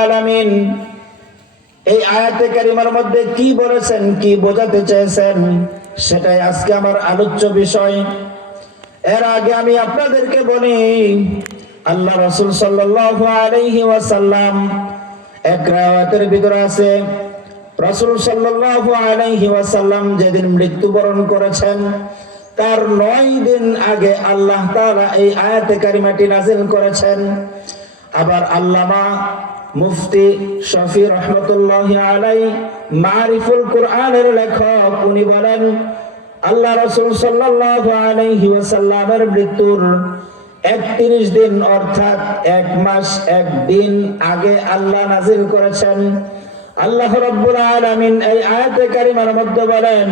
আলামিন এই আয়াতে কারিমার মধ্যে কি বলেছেন, কি বোঝাতে চেয়েছেন, সেটাই আজকে আমার আলোচ্য বিষয়। এর আগে আমি আপনাদেরকে বলি, আল্লাহ রাসূল সাল্লাল্লাহু আলাইহি ওয়াসাল্লাম এক রাওয়াতের ভিতরে আছে, রাসূল সাল্লাল্লাহু আলাইহি ওয়াসাল্লাম যেদিন মৃত্যুবরণ করেছেন তার 9 দিন আগে আল্লাহ তাআলা এই আয়াতে কারিমাটি নাযিল করেছেন। আবার আল্লামা মুফতি শফি রহমতুল্লাহি আলাইহি মারিফুল কোরআনের লেখক, উনি বলেন আল্লাহ রাসূল সাল্লাল্লাহু আলাইহি ওয়াসাল্লামের মৃত্যুর 31 দিন অর্থাৎ 1 মাস 1 দিন আগে আল্লাহ নাযিল করেছেন। আল্লাহ রাব্বুল আলামিন এই আয়াতে কারিমার মধ্যে বলেন,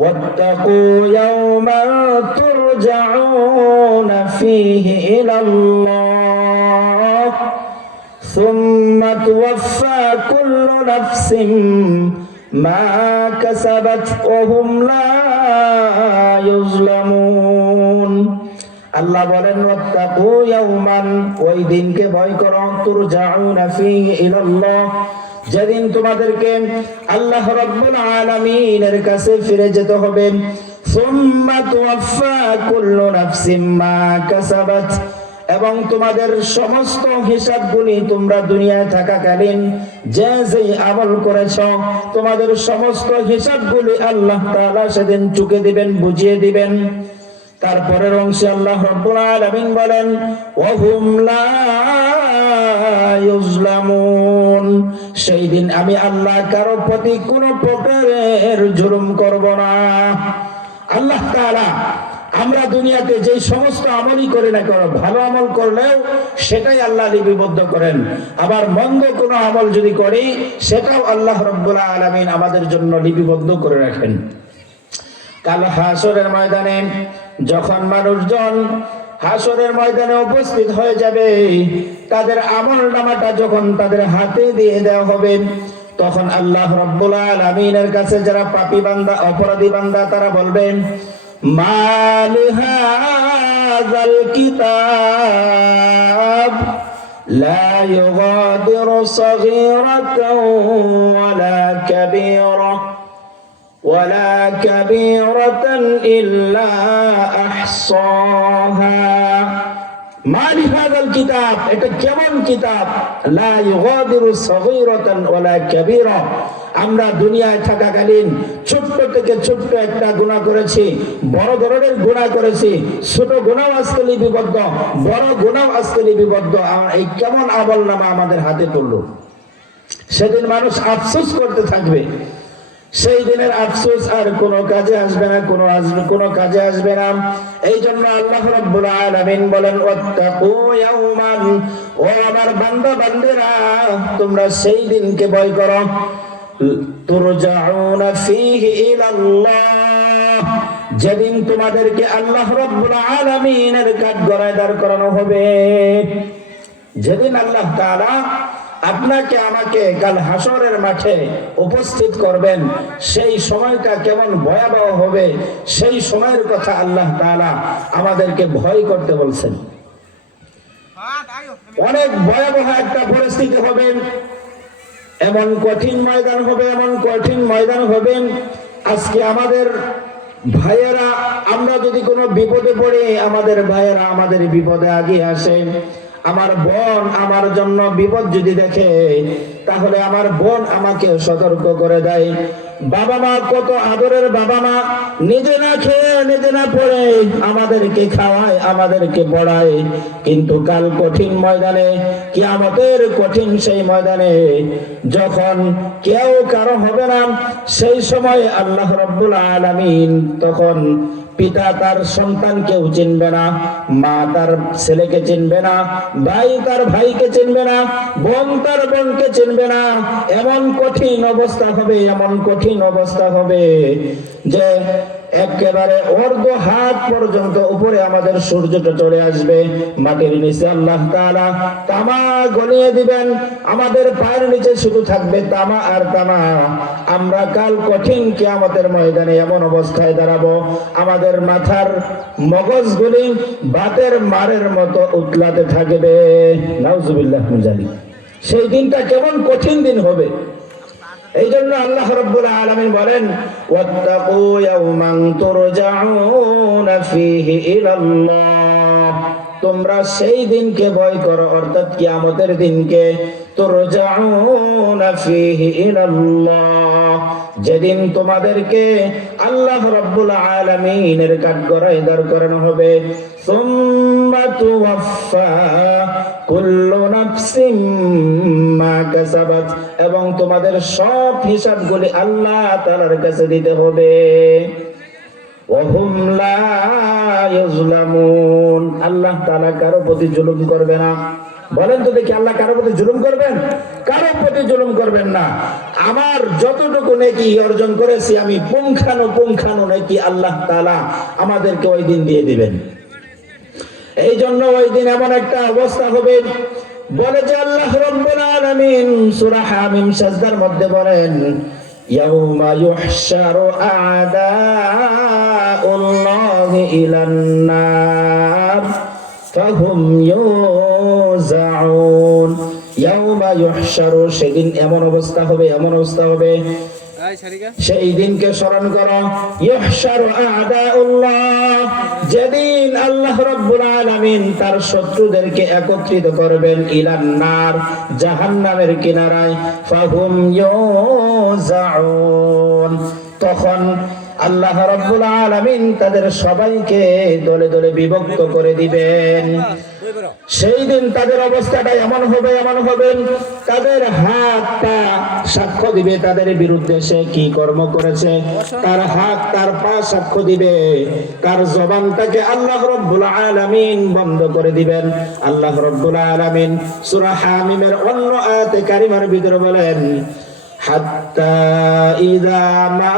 ওয়াত্তাকু ইয়াওমান তুরজাউনা ফীহি ইলাল্লাহ সুম্মা তুওয়াফফা কুল্লু নাফসিন মা কাসাবাত ওয়া হুম লা ইউজলামুন। আল্লাহ বলেন, ওয়াত্তাকু ইয়াওমান, ওই দিনকে ভয় করো, তুরজাউনা ফীহি ইলাল্লাহ, যেদিন তোমাদেরকে আল্লাহ রাব্বুল আলামিনের কাছে ফিরে যেতে হবে। সুম্মা তুওয়াফফা কুল্লু নাফসিন মা কাসাবাত, এবং তোমাদের সমস্ত হিসাবগুলি তোমরা দুনিয়ায় থাকাকালীন যে যে আমল করেছ তোমাদের সমস্ত হিসাবগুলি আল্লাহ তাআলা সেদিন চুকে দিবেন, বুঝিয়ে দিবেন। তারপরের অংশে আল্লাহ রাব্বুল আলামিন বলেন, ওয়া হুম লা ইউজলামুন, সেই দিন আমি আল্লাহ কারো প্রতি কোনো প্রকারের জুলুম করব না। আল্লাহ তাআলা আমরা দুনিয়াতে যে সমস্ত আমলই করি না কেন, ভালো আমল করলেও সেটাই আল্লাহ লিপিবদ্ধ করেন, আবার মন্দ কোনো আমল যদি করি সেটাও আল্লাহ রাব্বুল আলামিন আমাদের জন্য লিপিবদ্ধ করে রাখেন। কাল হাসরের ময়দানে যখন মানুষজন হাসরের ময়দানে উপস্থিত হয়ে যাবে, তাদের আমল নামাটা যখন তাদের হাতে দিয়ে দেওয়া হবে, তখন আল্লাহ রাব্বুল আলামিনের কাছে যারা পাপী বান্দা, অপরাধী বান্দা, তারা বলবেন, মা লিহাযাল কিতাব লা ইউগাদিরু সাগীরাতাও ওয়ালা কাবীরাতান ইল্লা আহসাহা। মা লিহাযাল কিতাব, এটা কেমন কিতাব? লা ইউগাদিরু সাগীরাতান ওয়ালা কাবীরা, আমরা দুনিয়ায় থাকাকালীন ছোট্ট থেকে ছোট্ট একটা গুনাহ করেছি, বড় ধরনের গুনাহ করেছি, ছোট গুনাহ আজকে লিপিবদ্ধ, বড় গুনাহ আজকে লিপিবদ্ধ, এই কেমন আমলনামা আমাদের হাতে তুললো। সেদিন মানুষ আফসোস করতে থাকবে, সেই দিনের আফসোস আর কোনো কাজে আসবে না, কোনো কাজে আসবে না। এই জন্য আল্লাহ রাব্বুল আলামিন বলেন, ওয়াত্তাকু ইয়াওমান, ও আমার বান্দা বান্দিরা, তোমরা সেই দিনকে ভয় করো, তুরজাউনা ফীহি ইলাল্লাহ, যেদিন তোমাদেরকে আল্লাহ রাব্বুল আলামিনের কাঠগড়ায় দাঁড় করানো হবে। যেদিন আল্লাহ তাআলা আপনাকে আমাকে কাল হাসরের মাঠে উপস্থিত করবেন, সেই সময়টা কেমন ভয়াবহ হবে, সেই সময়ের কথা আল্লাহ তাআলা আমাদেরকে ভয় করতে বলছেন। অনেক ভয়াবহ একটা পরিস্থিতি হবে, এমন কঠিন ময়দান হবে, এমন কঠিন ময়দান হবে। আজকে আমাদের ভাইয়েরা, আমরা যদি কোনো বিপদে পড়ি, আমাদের ভাইয়েরা আমাদের বিপদে আগিয়ে আসে। আমার বোন আমার জন্য বিপদ যদি দেখে, তাহলে আমার বোন আমাকে সতর্ক করে দেয়। বাবা মা, কত আদরের বাবা মা, নিজে না খেয়ে নিজে না পড়ে আমাদেরকে খাওয়ায়, আমাদেরকে পড়ায়, কিন্তু কাল কঠিন ময়দানে, কিয়ামতের কঠিন সেই ময়দানে যখন কেউ কারো হবে না, সেই সময় আল্লাহ রাব্বুল আলামিন তখন পিতা তার সন্তানকেও চিনবে না, মা তার ছেলেকে চিনবে না, ভাই তার ভাইকে চিনবে না, বোন তার বোনকে চিনবে না। এমন কঠিন অবস্থা হবে, এমন কঠিন অবস্থা হবে যে একেবারে অর্ধ হাত পর্যন্ত উপরে আমাদের সূর্যটা চলে আসবে, মাটির নিচে আল্লাহ তাআলা তামা গলিয়ে দিবেন, আমাদের পায়ের নিচে শুধু থাকবে তামা আর তামা। আমরা কাল কঠিন কিয়ামতের ময়দানে এমন অবস্থায় দাঁড়াবো, আমাদের মাথার মগজগুলি বাতের মারের মতো উতলাতে থাকবে। নাউজুবিল্লাহ মিন যালিক। সেই দিনটা কেমন কঠিন দিন হবে। এই জন্য আল্লাহ রাব্বুল আলামিন বলেন, ওয়াত্তাকু ইয়াওমান তুরজাউনা ফীহি ইলাল্লাহ, তোমরা সেই দিনকে ভয় করো, অর্থাৎ কিয়ামতের দিনকে। তুরজাউনা ফীহি ইলাল্লাহ, যেদিন তোমাদেরকে আল্লাহ রাব্বুল আলামিনের কাঠগড়ায় দাঁড় করানো হবে। সুম্মা তুওয়াফফা কুল্লু নাফসিম মা কাসাবাত, এবং তোমাদের সব হিসাবগুলি আল্লাহ তাআলার কাছে দিতে হবে। ওয়াহুম লা ইউজলামুন, আল্লাহ তাআলা কারো প্রতি জুলুম করবে না। বলেন তো দেখি, আল্লাহ কারো প্রতি জুলুম করবেন? কারো প্রতি জুলুম করবেন না। আমার যতটুকু নেকি অর্জন করেছি আমি পুঙ্খানু নেকি আল্লাহ তাআলা আমাদেরকে ওই দিন দিয়ে দিবেন। এই জন্য ওই দিন এমন একটা অবস্থা হবে, বলে যে আল্লাহ রাব্বুল আলামিন সূরা হামিম সাজদার মধ্যে বলেন, ইয়াউমা ইউহশারু আ'দাউল্লাহি ইলান নার ফাহুম ইউজাউন। ইয়াউমা ইউহশারু, সেদিন এমন অবস্থা হবে, সেই দিনকে স্মরণ করো। ইউহশারু আ'দাউল্লাহ, যেদিন আল্লাহ রাব্বুল আলামিন তার শত্রুদেরকে একত্রিত করবেন, ইলান নার, জাহান্নামের কিনারায়, ফাহুম ইউজাউন, তখন আল্লাহ রাব্বুল আলামিন তাদের সবাইকে দলে দলে বিভক্ত করে দিবেন। সেই দিন তাদের অবস্থাটা এমন হবে, তাদের হাত পা সাক্ষ্য দিবে তাদের বিরুদ্ধে সে কি কর্ম করেছে। তার হাত তার পা সাক্ষ্য দিবে, তার জবানটাকে আল্লাহ রাব্বুল আলামিন বন্ধ করে দিবেন। আল্লাহ রাব্বুল আলামিন সূরা হামিমের অন্য আয়াতে কারিমার ভিতরে বলেন, হাত্তা ইযা মা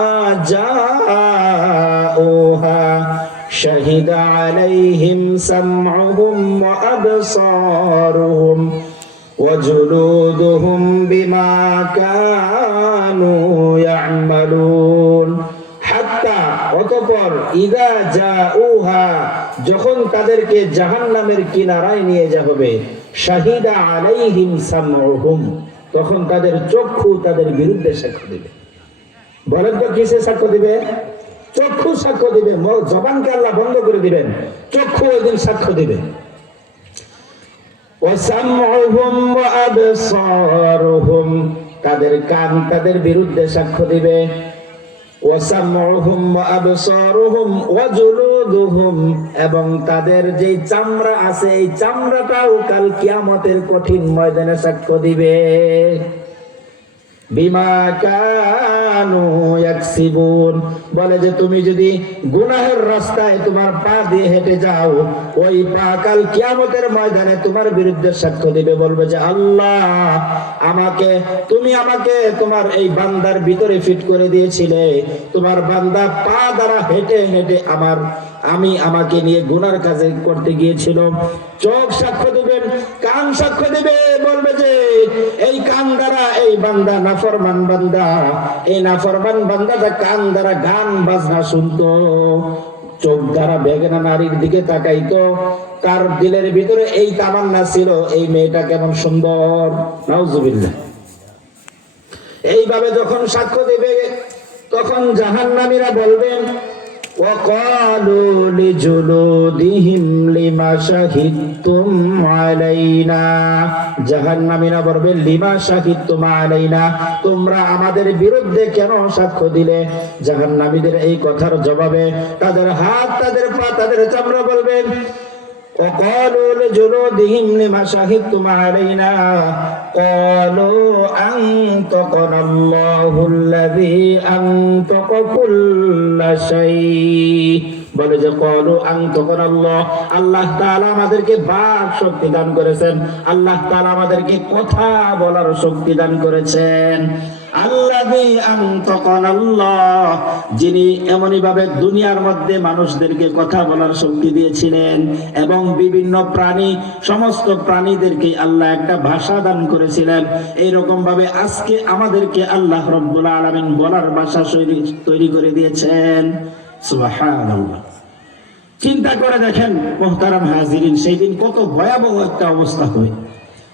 জাউহা শাহিদা আলাইহিম সামউহুম ওয়া আবসারুহুম ওয়া জুলুদুহুম বিমা কানু ইয়ামালুন। হাত্তা, অতঃপর, ইযা জাউহা, যখন তাদেরকে জাহান্নামের কিনারায় নিয়ে যাওয়া হবে, শাহিদা আলাইহিম সামউহুম, তখন তাদের চক্ষু তাদের বিরুদ্ধে সাক্ষ্য দিবে। বলেন তো কিসে সাক্ষ্য দিবে? চক্ষু সাক্ষ্য দিবে। জবানকে আল্লাহ বন্ধ করে দিবেন, চক্ষু ওই দিন সাক্ষ্য দিবে। ওয়াসামউহুম ওয়া আবসারুহুম, তাদের কান তাদের বিরুদ্ধে সাক্ষ্য দিবে। ওয়াসামউহুম ওয়া আবসারুহুম ওয়া জুলুদুহুম, এবং তাদের যে চামড়া আছে এই চামড়াটাও কাল কিয়ামতের কঠিন ময়দানে সাক্ষ্য দিবে। বিমা কানু ইয়াকসিবুন, বলে যে তুমি যদি গুনাহের রাস্তায় তোমার পা দিয়ে হেঁটে যাও, ওই পা কাল কিয়ামতের ময়দানে তোমার বিরুদ্ধে সাক্ষ্য দিবে, বলবে যে আল্লাহ তুমি আমাকে তোমার এই বান্দার ভিতরে ফিট করে দিয়েছিলে, তোমার বান্দা পা দ্বারা হেঁটে হেঁটে আমাকে নিয়ে গুনার কাজে করতে গিয়েছিল। চোখ সাক্ষ্য দিবেন, কান সাক্ষ্য দিবে, বলবে যে এই কান দ্বারা এই বান্দা নাফরমান বান্দা, এই নাফরমান বান্দাটা কান দ্বারা গান বাজনা শুনতো, চোখ দ্বারা বেগানা নারীর দিকে তাকাইতো, তার দিলের ভিতরে এই তামান্না ছিল এই মেয়েটা কেমন সুন্দর। নাউজুবিল্লাহ। এইভাবে যখন সাক্ষ্য দেবে, তখন জাহান্নামীরা বলবেন, وقالوا لجلودهم لما شهدتم علينا, জাহান্নামীরা বলবে, লিমা শাহিদতুম আলাইনা, তোমরা আমাদের বিরুদ্ধে কেন সাক্ষ্য দিলে? জাহান্নামীদের এই কথার জবাবে তাদের হাত তাদের পা তাদের চামড়া বলবেন, وقالوا لجلودهم لما شهدتم علينا قالوا أنطقنا الله الذي أنطق كل شيء, বলে যে কলু আনতাকানা আল্লাহ, আল্লাহ তাআলা আমাদেরকে বাক শক্তি দান করেছেন, আল্লাহ তাআলা আমাদেরকে কথা বলার শক্তি দান করেছেন। আল্লাযী আনতাকানা আল্লাহ, যিনি এমনই ভাবে দুনিয়ার মধ্যে মানুষদেরকে কথা বলার শক্তি দিয়েছিলেন এবং বিভিন্ন প্রাণী, সমস্ত প্রাণীদেরকে আল্লাহ একটা ভাষা দান করেছিলেন, এইরকম ভাবে আজকে আমাদেরকে আল্লাহ রাব্বুল আলামিন বলার ভাষা তৈরি করে দিয়েছেন। সুবহানাল্লাহ। চিন্তা করে দেখেন মুহতারাম হাজিরিন, সেই দিন কত ভয়াবহ একটা অবস্থা হবে।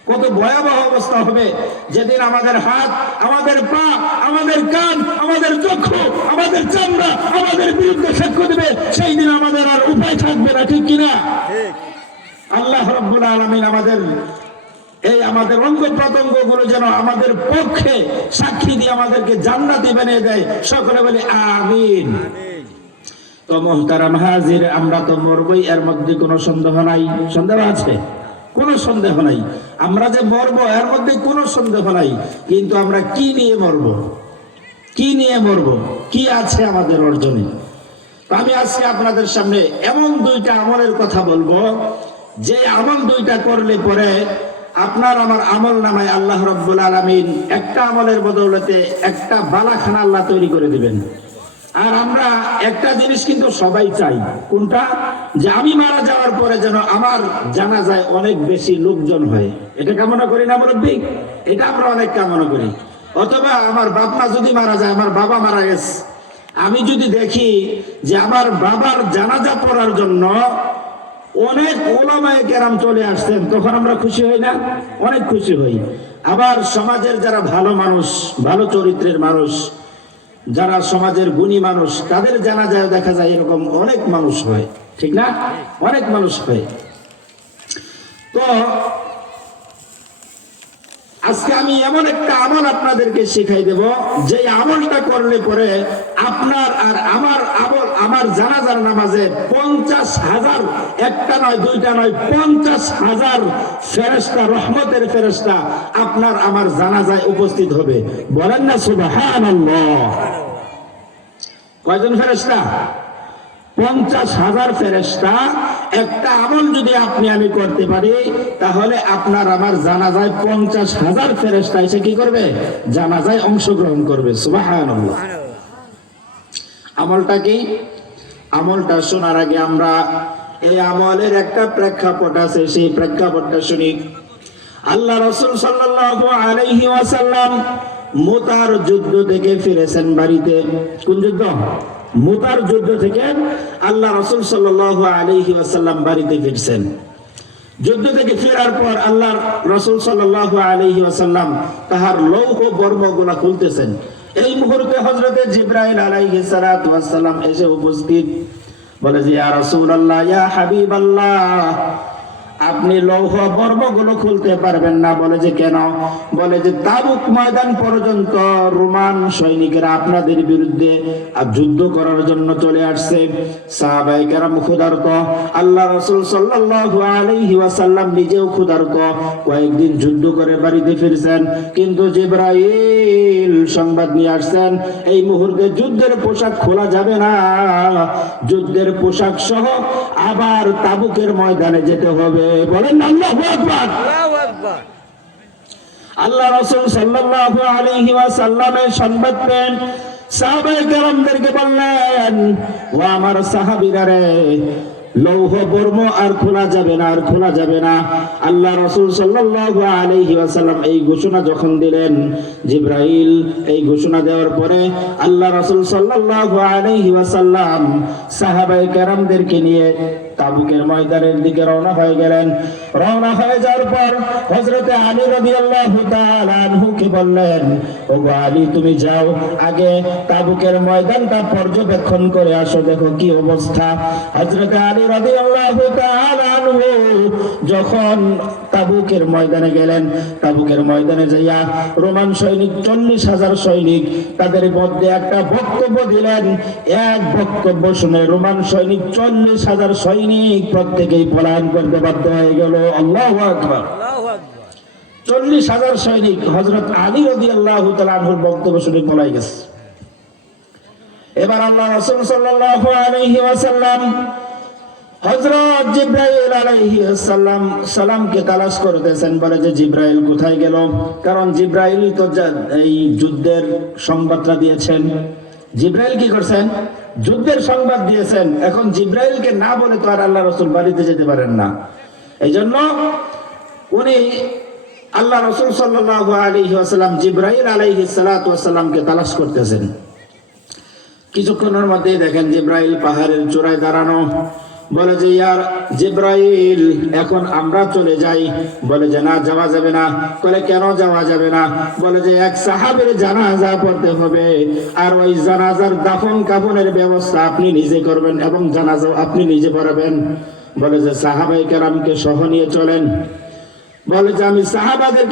কত ভয়াবহ অবস্থা হবে যেদিন আমাদের হাত, আমাদের পা, আমাদের কান, আমাদের চক্ষু, আমাদের চামড়া আমাদের বিরুদ্ধে সাক্ষ্য দেবে। সেই দিন আমাদের আর উপায় থাকবে না, ঠিক কিনা? আল্লাহ রাব্বুল আলামিন আমাদের অঙ্গ প্রত্যঙ্গ গুলো যেন আমাদের পক্ষে সাক্ষী দিয়ে আমাদেরকে জান্নাতি বানিয়ে দেয়। সকলে বলি আমিন। তো মুহতারাম হাজির, আমরা তো মরবই, এর মধ্যে কোনো সন্দেহ নাই। সন্দেহ আছে? কোনো সন্দেহ নাই। আমরা যে মরবো এর মধ্যে কোনো সন্দেহ নাই। কিন্তু আমরা কি নিয়ে মরবো? কি নিয়ে মরবো? কি আছে আমাদের অর্জনে? আমি আজকে আপনাদের সামনে এমন দুইটা আমলের কথা বলবো, যে আমল দুইটা করলে পরে আপনার আমার আমল নামায় আল্লাহ রাব্বুল আলামিন একটা আমলের বদৌলতে একটা বালাখানা আল্লাহ তৈরি করে দিবেন। আর আমরা একটা জিনিস কিন্তু সবাই চাই, কোনটা? যে আমি মারা যাওয়ার পরে যেন আমার জানাজায় অনেক বেশি লোকজন হয়। এটা কামনা করি না মুরব্বি? এটা আমরা অনেক কামনা করি। অথবা আমার বাপ মা যদি মারা যায়, আমার বাবা মারা গেছে, আমি যদি দেখি যে আমার বাবার জানাজা পড়ার জন্য অনেক ওলামায়ে কেরাম চলে আসছেন, তখন আমরা খুশি হই না? অনেক খুশি হই। আবার সমাজের যারা ভালো মানুষ, ভালো চরিত্রের মানুষ, যারা সমাজের গুণী মানুষ, তাদের জানাজায় দেখা যায় এরকম অনেক মানুষ হয়, ঠিক না? অনেক মানুষ হয়। তো আজকে আমি এমন একটা আমল আপনাদেরকে শিখাই দেব, যে আমলটা করলে পরে আপনার আর আমার জানাজার নামাজে 50,000, একটা নয়, দুইটা নয়, 50,000 ফেরেশতা, রহমতের ফেরেশতা আপনার আমার জানাজায় উপস্থিত হবে। বলেন না সুবহানাল্লাহ? কয়জন ফেরেশতা? 50,000 ফেরেশতা। একটা আমল যদি আপনি আমি করতে পারি, তাহলে আপনার আমার জানাজায় 50,000 ফেরেশতা এসে কি করবে? জানাজায় অংশগ্রহণ করবে। সুবহানাল্লাহ। আমলটা কি? আমলটা শোনার আগে আমরা এই আমলের একটা প্রেক্ষাপট আছে, সেই প্রেক্ষাপটটা শুনি। আল্লাহ রাসূল সাল্লাল্লাহু আলাইহি ওয়াসাল্লাম মুতার যুদ্ধ থেকে ফিরেছেন বাড়িতে। কোন যুদ্ধ? মুতার যুদ্ধ থেকে আল্লাহ রাসূল সাল্লাল্লাহু আলাইহি ওয়াসাল্লাম বাড়িতে ফিরছেন। যুদ্ধ থেকে ফেরার পর আল্লাহ রাসূল সাল্লাল্লাহু আলাইহি ওয়াসাল্লাম তাহার লৌহ বর্মগুলা খুলতেছেন। এই মুহূর্তে হযরতে জিবরাইল আলাইহিস সালাতু ওয়াস সালাম এসে উপস্থিত। বলে যে ইয়া রাসূলুল্লাহ, ইয়া হাবিবাল্লাহ, আপনি লৌহ বর্মগুলো খুলতে পারবেন না। বলে যে কেন? বলে যে তাবুক ময়দান পর্যন্ত রোমান সৈনিকেরা আপনাদের বিরুদ্ধে যুদ্ধ করার জন্য চলে আসছে। সাহাবায়ে কেরাম ক্ষুধার্ত, আল্লাহ রাসূল সাল্লাল্লাহু আলাইহি ওয়াসাল্লাম নিজেও ক্ষুধার্ত, কয়েকদিন যুদ্ধ করে বাড়িতে ফিরছেন। কিন্তু জিবরাইল সংবাদ নিয়ে আসছেন, এই মুহূর্তে যুদ্ধের পোশাক খোলা যাবে না, যুদ্ধের পোশাক সহ আবার তাবুকের ময়দানে যেতে হবে। বলেন আল্লাহু আকবার। আল্লাহ রাসূল সাল্লাল্লাহু আলাইহি ওয়াসাল্লামের সংবাদ পেন সাহাবায়ে কেরামদেরকে বললেন, ও আমার সাহাবীরা রে, লৌহ বর্ম আর খোলা যাবে না, আর খোলা যাবে না। আল্লাহ রাসূল সাল্লাল্লাহু আলাইহি ওয়াসাল্লাম এই ঘোষণা যখন দিলেন, জিবরাইল এই ঘোষণা দেওয়ার পরে আল্লাহ রাসূল সাল্লাল্লাহু আলাইহি ওয়াসাল্লাম সাহাবায়ে কেরামদেরকে নিয়ে তাবুকের ময়দানের দিকে রওনা হয়ে গেলেন। রওনা হয়ে যাওয়ার পর হযরতে আলী রাদিয়াল্লাহু তাআলা আনহুকে বললেন, ওগো আলী, তুমি যাও, আগে তাবুকের ময়দানটা পর্যবেক্ষণ করে আসো, দেখো কি অবস্থা। হযরতে আলী রাদিয়াল্লাহু তাআলা আনহু যখন তাবুকের ময়দানে গেলেন, তাবুকের ময়দানে যাইয়া রোমান সৈনিক 40,000 সৈনিক, তাদের মধ্যে একটা বক্তব্য দিলেন। এক বক্তব্য শুনে রোমান সৈনিক 40,000 সৈনিক প্রত্যেকেই পলায়ন করতে বাধ্য হয়ে গেল। আল্লাহু আকবার। 40,000 সৈনিক হযরত আলী রাদিয়াল্লাহু তাআলা আনহুর বক্তব্য শুনে পলাই গেছে। এবার আল্লাহ রাসূল সাল্লাল্লাহু আলাইহি ওয়াসাল্লাম হযরত জিবরাইল আলাইহিস সালামকে তালাশ করতেছেন। বলে যে জিবরাইল কোথায় গেল? কারণ জিবরাইল তো এই যুদ্ধের সংবাদটা দিয়েছেন। জিবরাইল কি করছেন? যুদ্ধের সংবাদ দিয়েছেন। এখন জিবরাইলকে না বলে তো আর আল্লাহ রাসূল বাড়িতে যেতে পারেন না। এই জন্য উনি আল্লাহ রাসূল সাল্লাল্লাহু আলাইহি ওয়াসাল্লাম জিবরাইল আলাইহিস সালাতু ওয়াস সালামকে তালাশ করতেছেন। কিছুক্ষণের মধ্যেই দেখেন জিবরাইল পাহাড়ের চূড়ায় দাঁড়ানো। বলে যে ইয়া জিবরাইল এখন আমরা চলে যাই। বলে যে না, যাওয়া যাবে না। বলে কেন যাওয়া যাবে না? বলে যে এক সাহাবীর জানাজা পড়তে হবে, আর ওই জানাজার দাফন কাফনের ব্যবস্থা আপনি নিজে করবেন এবং জানাজাও আপনি নিজে পড়াবেন। বলে যে সাহাবায়ে কেরামকে সহ নিয়ে চলেন। বলে যে আমি সাহাবাদের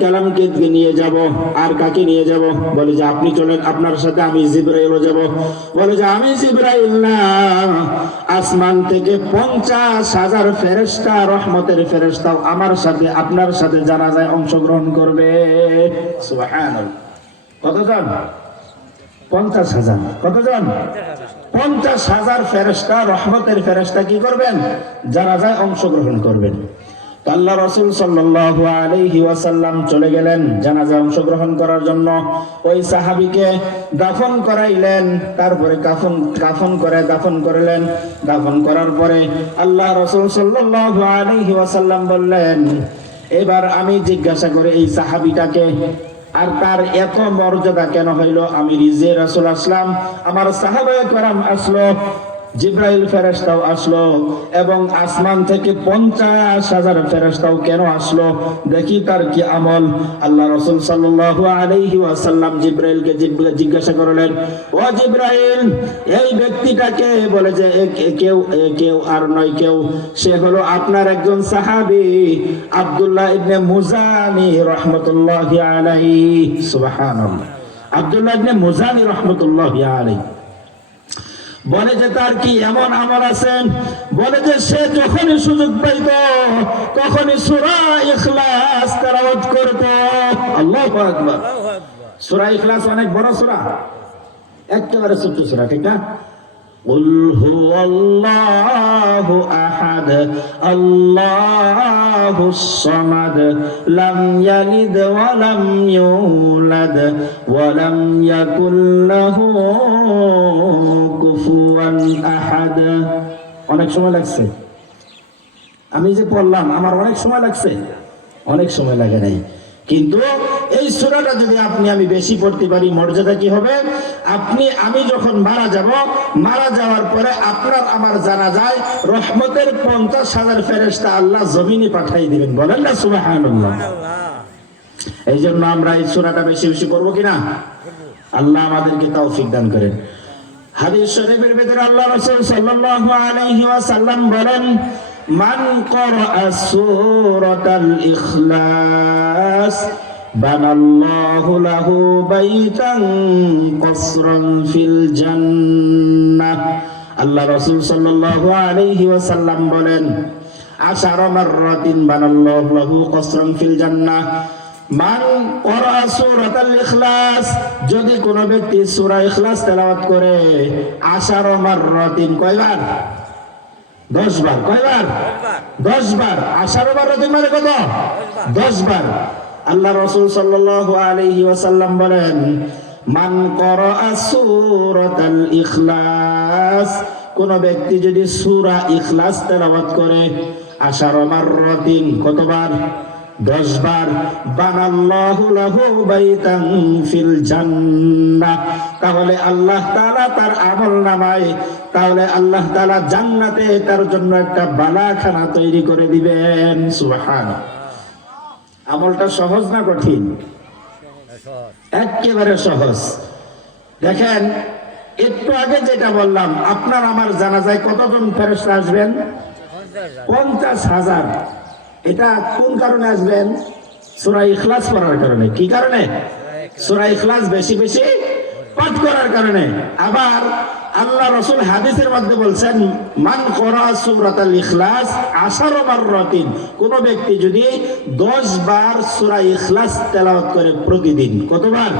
কেরামকে নিয়ে যাব। আর কাকে নিয়ে যাব? বলে যে আপনি চলেন, আপনার সাথে আমি জিবরাইলও যাব। বলে যে আমি জিবরাইল না, আসমান থেকে 50,000 ফেরেশতা, রহমতের ফেরেশতাও আমার সাথে আপনার সাথে জানাজায় অংশগ্রহণ করবে। সুবহানাল্লাহ। কতজন? 50,000। কতজন? 50,000 ফেরেশতা, রহমতের ফেরেশতা কি করবেন? জানাজায় অংশগ্রহণ করবেন। আল্লাহ রাসূল সাল্লাল্লাহু আলাইহি ওয়াসাল্লাম চলে গেলেন জানাজা অংশগ্রহণ করার জন্য। ওই সাহাবীকে দাফন করাইলেন, তারপরে কাফন করে দাফন করলেন। দাফন করার পরে আল্লাহ রাসূল সাল্লাল্লাহু আলাইহি ওয়াসাল্লাম বললেন, এবার আমি জিজ্ঞাসা করে এই সাহাবীটাকে, আর তার এত মর্যাদা কেন হইল? আমি রিজে রাসূল আসলাম, আমার সাহাবায়ে কেরাম আসলো, জিবরাইল ফেরেশতাও আসলো, এবং আসমান থেকে 50,000 ফেরেশতাও কেন আসলো? দেখি তার কি আমল। আল্লাহ রাসূল সাল্লাল্লাহু আলাইহি ওয়াসাল্লাম জিবরাইলকে জিজ্ঞাসা করলেন, ও জিবরাইল, এই ব্যক্তিটাকে? বলে যে কেউ আর নয়, কেউ সে হলো আপনার একজন সাহাবী আব্দুল্লাহ ইবনে মুজানি রাহমাতুল্লাহি আলাইহি। সুবহানাল্লাহ। আব্দুল্লাহ ইবনে মুজানি রাহমাতুল্লাহি আলাইহি। বলে যে তার কি এমন আমল আছে? বলে যে সে যখনই সুযোগ পাইত তখনই সূরা ইখলাস তেলাওয়াত করত। আল্লাহু আকবার। সূরা ইখলাস অনেক বড় সূরা, একেবারে ছোট সূরা, ঠিক না? কুল হুয়াল্লাহু আহাদ আল্লাহুস সামাদ লাম ইয়ালিদ ওয়া লাম ইউলাদ ওয়া লাম ইয়াকুল লাহু কুফুয়ান আহাদ। অনেক সময় লাগছে, আমি যে পড়লাম আমার অনেক সময় লাগছে? অনেক সময় লাগে নাই। কিন্তু এই সূরাটা যদি আমি বেশি পড়তে পারি, মর্যাদা কি হবে? আমি যখন মারা যাব, মারা যাওয়ার পরে আপনার আমার জানাজায় রহমতের 50,000 ফেরেশতা আল্লাহ জমিনে পাঠিয়ে দিবেন। বলেন না সুবহানাল্লাহ। এই জন্য আমরা এই সূরাটা বেশি বেশি পড়বো কিনা? আল্লাহ আমাদেরকে তৌফিক দান করেন। হাদিস শরীফের ভিতরে আল্লাহ রাসূল সাল্লাল্লাহু আলাইহি ওয়াসাল্লাম বলেন, মান ক্বারা সূরাতাল ইখলাস বানাল্লাহু লাহু বাইতান কসরান ফিল জান্নাহ। আল্লাহ রাসূল সাল্লাল্লাহু আলাইহি ওয়াসাল্লাম বলেন, আশারা মাররাতিন বানাল্লাহু লাহু কসরান ফিল জান্নাহ। মান ক্বারা সূরাতাল ইখলাস, যদি কোন ব্যক্তি সূরা ইখলাস তেলাওয়াত করে, আশারা মাররাতিন, কয়বার? 10 বার। কয়বার? 10 বার। আশারা মাররাতিন মানে কত? 10 বার। আল্লাহ রাসূল সাল্লাল্লাহু আলাইহি ওয়াসাল্লাম বলেন, মান ক্বারা সূরাতাল ইখলাস, কোন ব্যক্তি যদি সূরা ইখলাস তেলাওয়াত করে, আশারা মাররাতিন, কতবার? 10 বার। বানাল্লাহু লাহু বাইতান ফিল জান্নাহ, তাহলে আল্লাহ তাআলা তার আমলনামায়, তাহলে আল্লাহ তাআলা জান্নাতে তার জন্য একটা বালাখানা তৈরি করে দিবেন। সুবহানাল্লাহ। আমলটা সহজ না কঠিন? একেবারে সহজ। দেখেন, একটু আগে যেটা বললাম, আপনার আমার জানাজায় কতজন ফেরেশতা আসবেন? 50,000। এটা কোন কারণে আসবেন? সূরা ইখলাস পড়ার কারণে। কি কারণে? সূরা ইখলাস বেশি বেশি পাঠ করার কারণে। আবার আল্লাহ রাসূল হাদিসের মধ্যে বলছেন, মান ক্বারা সূরাতাল ইখলাস আশারা মাররাতিন, কোন ব্যক্তি যদি 10 বার সূরা ইখলাস তেলাওয়াত করে প্রতিদিন, কতবার?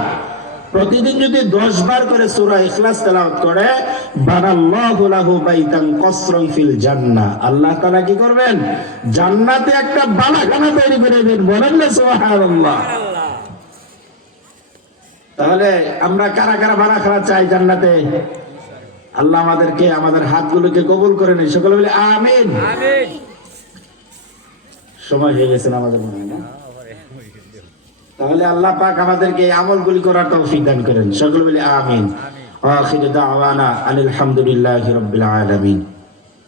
প্রতিদিন যদি 10 বার করে সূরা ইখলাস তেলাওয়াত করে, বানাল্লাহু লাহু বাইতান কসরান ফিল জান্নাহ, আল্লাহ তাআলা কি করবেন? জান্নাতে একটা বালাখানা তৈরি করে দিবেন। বলেন না সুবহানাল্লাহ। তাহলে আমরা কারা কারা বালাখানা চাই জান্নাতে? আল্লাহ আমাদেরকে, আমাদের হাতগুলোকে কবুল করে নিন। সকলে বলি আমিন। আমিন। সময় হয়ে গেছে আমাদের, মনে হয় না? তাহলে আল্লাহ পাক আমাদেরকে এই আমলগুলি করার তৌফিক দান করেন। সকলে বলি আমিন। আখির দাওয়ানা আলহামদুলিল্লাহি রাব্বিল আলামিন।